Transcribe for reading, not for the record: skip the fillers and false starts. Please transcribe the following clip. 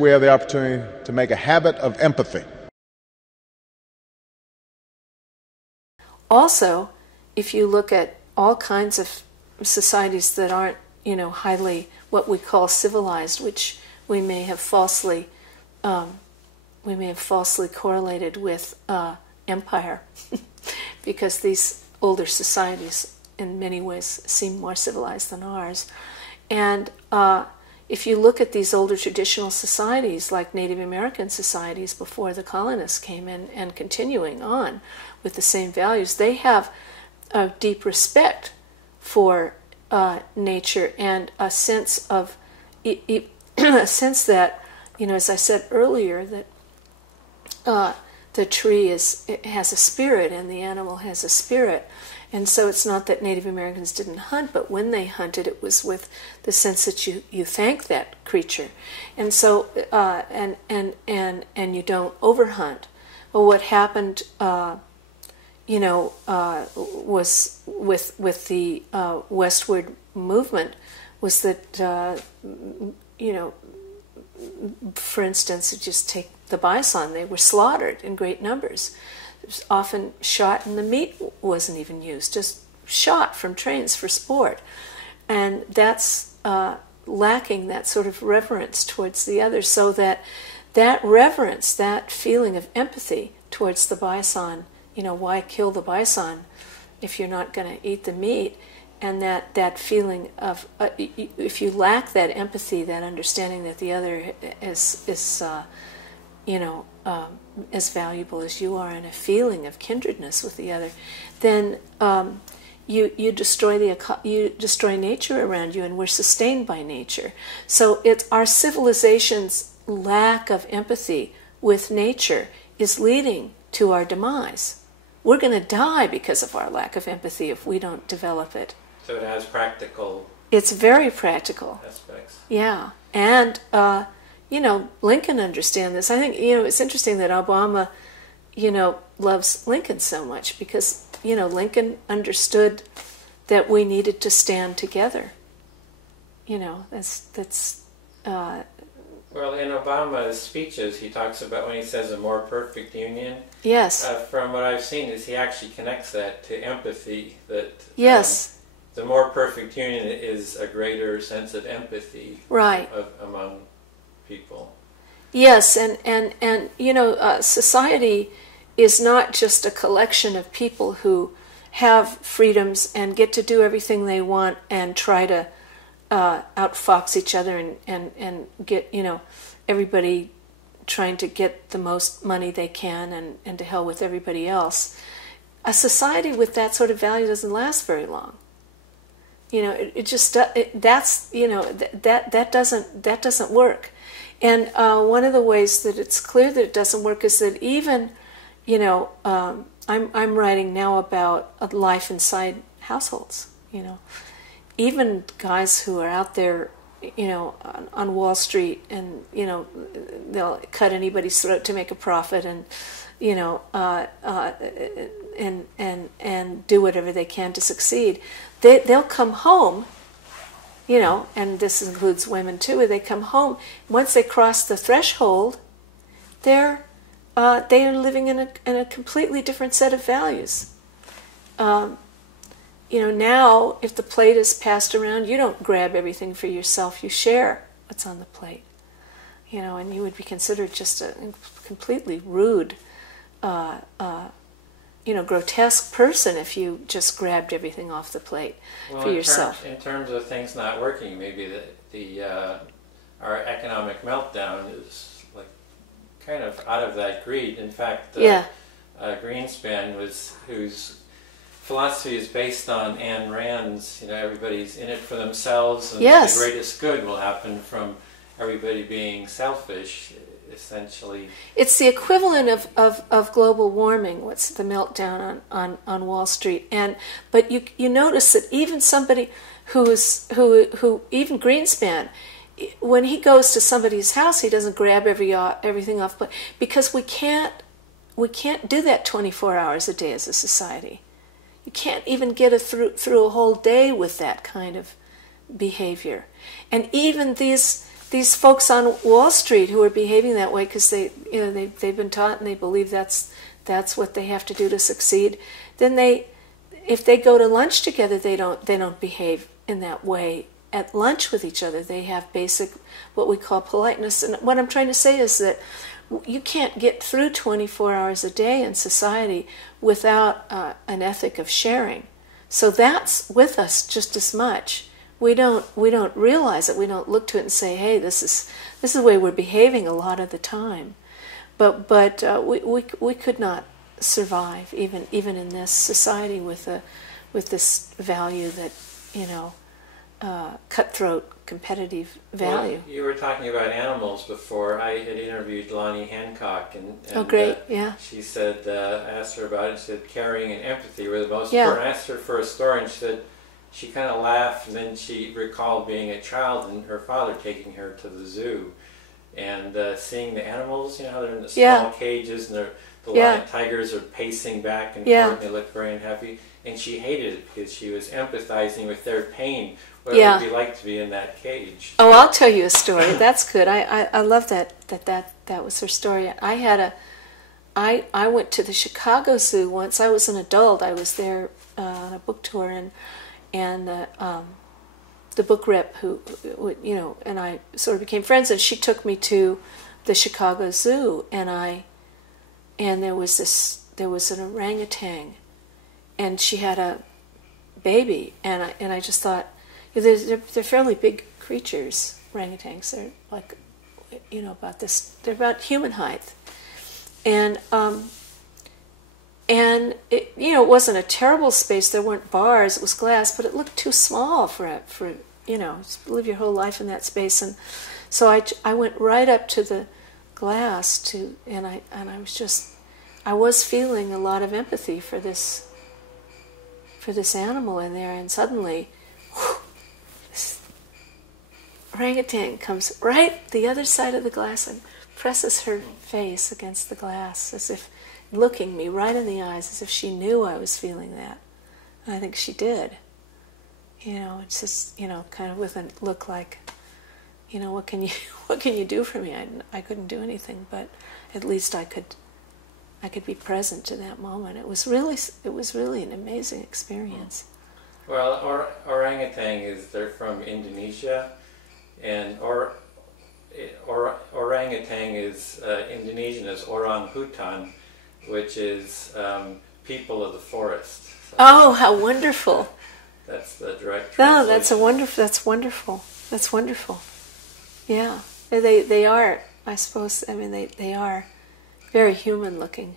we have the opportunity to make a habit of empathy. Also, if you look at all kinds of societies that aren't, highly what we call civilized, which we may have falsely correlated with empire, because these older societies in many ways seem more civilized than ours. And if you look at these older traditional societies, like Native American societies before the colonists came in, and continuing on with the same values, they have a deep respect for nature, and a sense of a sense that, as I said earlier, that the tree has a spirit and the animal has a spirit. And so it's not that Native Americans didn't hunt, but when they hunted, it was with the sense that you thank that creature, and so and you don't overhunt. Well, what happened, was with the westward movement, was that for instance, just take the bison. They were slaughtered in great numbers. It was often shot, and the meat wasn't even used, just shot from trains for sport. And that's lacking that sort of reverence towards the other, so that reverence, that feeling of empathy towards the bison, why kill the bison if you're not going to eat the meat? And that feeling of, if you lack that empathy, that understanding that the other is as valuable as you are, and a feeling of kindredness with the other, then you destroy nature around you, and we're sustained by nature. So it's our civilization's lack of empathy with nature is leading to our demise. We're going to die because of our lack of empathy if we don't develop it. So it has practical. It's very practical aspects. Yeah, and Lincoln understand this. I think it's interesting that Obama, loves Lincoln so much, because Lincoln understood that we needed to stand together. That's. Well, in Obama's speeches, he talks about, when he says a more perfect union. Yes. From what I've seen, is he actually connects that to empathy. That yes. The more perfect union is a greater sense of empathy. Right. Among people. Yes, and society is not just a collection of people who have freedoms and get to do everything they want and try to outfox each other and get, everybody trying to get the most money they can and to hell with everybody else. A society with that sort of value doesn't last very long. It just that doesn't work. And one of the ways that it's clear that it doesn't work is that even, I'm writing now about a life inside households. Even guys who are out there, on Wall Street, and they'll cut anybody's throat to make a profit, and and do whatever they can to succeed. They'll come home, and this includes women too. They come home, once they cross the threshold, they are living in a completely different set of values. Now if the plate is passed around, you don't grab everything for yourself. You share what's on the plate. And you would be considered just a completely rude, grotesque person if you just grabbed everything off the plate for yourself. In terms of things not working, maybe our economic meltdown is like kind of out of that greed. In fact, Greenspan, whose philosophy is based on Ayn Rand's, everybody's in it for themselves, and the greatest good will happen from everybody being selfish, essentially. It's the equivalent of global warming. What's the meltdown on Wall Street? But you notice that even somebody who even Greenspan, when he goes to somebody's house, he doesn't grab everything off, because we can't do that 24 hours a day as a society. You can't even get through a whole day with that kind of behavior. And even these these folks on Wall Street who are behaving that way because they've been taught and they believe that's what they have to do to succeed. Then if they go to lunch together, they don't behave in that way at lunch with each other. They have basic what we call politeness. And what I'm trying to say is that you can't get through 24 hours a day in society without an ethic of sharing. So that's with us just as much. We don't realize it. We don't look to it and say, "Hey, this is the way we're behaving a lot of the time." But we could not survive even in this society with this value that cutthroat competitive value. Well, you were talking about animals before. I had interviewed Lonnie Hancock, and oh, great, yeah. She said, I asked her about it. She said caring and empathy were the most Yeah. important. I asked her for a story, and she said she kind of laughed, and then she recalled being a child and her father taking her to the zoo and seeing the animals. How they're in the small Yeah. cages, and the Yeah. lion tigers are pacing back and Yeah. forth, and they look very unhappy. And she hated it because she was empathizing with their pain. What Yeah. it would be like to be in that cage. Oh, I'll tell you a story. That's good. I love that was her story. I went to the Chicago Zoo once. I was an adult. I was there on a book tour, and the book rep who and I sort of became friends. And she took me to the Chicago Zoo, and there was an orangutan, and she had a baby, and I just thought, they're fairly big creatures. Orangutans, they're like, about this. They're about human height, and it wasn't a terrible space. There weren't bars. It was glass, but it looked too small for live your whole life in that space. And so I went right up to the glass and I was feeling a lot of empathy for this animal in there, and suddenly, this orangutan comes right the other side of the glass and presses her face against the glass, as if looking me right in the eyes, as if she knew I was feeling that. And I think she did. It's just, kind of with a look like, what can you do for me? I couldn't do anything, but at least I could be present to that moment. It was really an amazing experience. Well, orangutan they're from Indonesia, and orangutan is Indonesian as orang hutan, which is people of the forest. So oh, how wonderful! That's the direct No, translation. That's wonderful. Yeah, they are. I suppose. I mean, they are very human looking.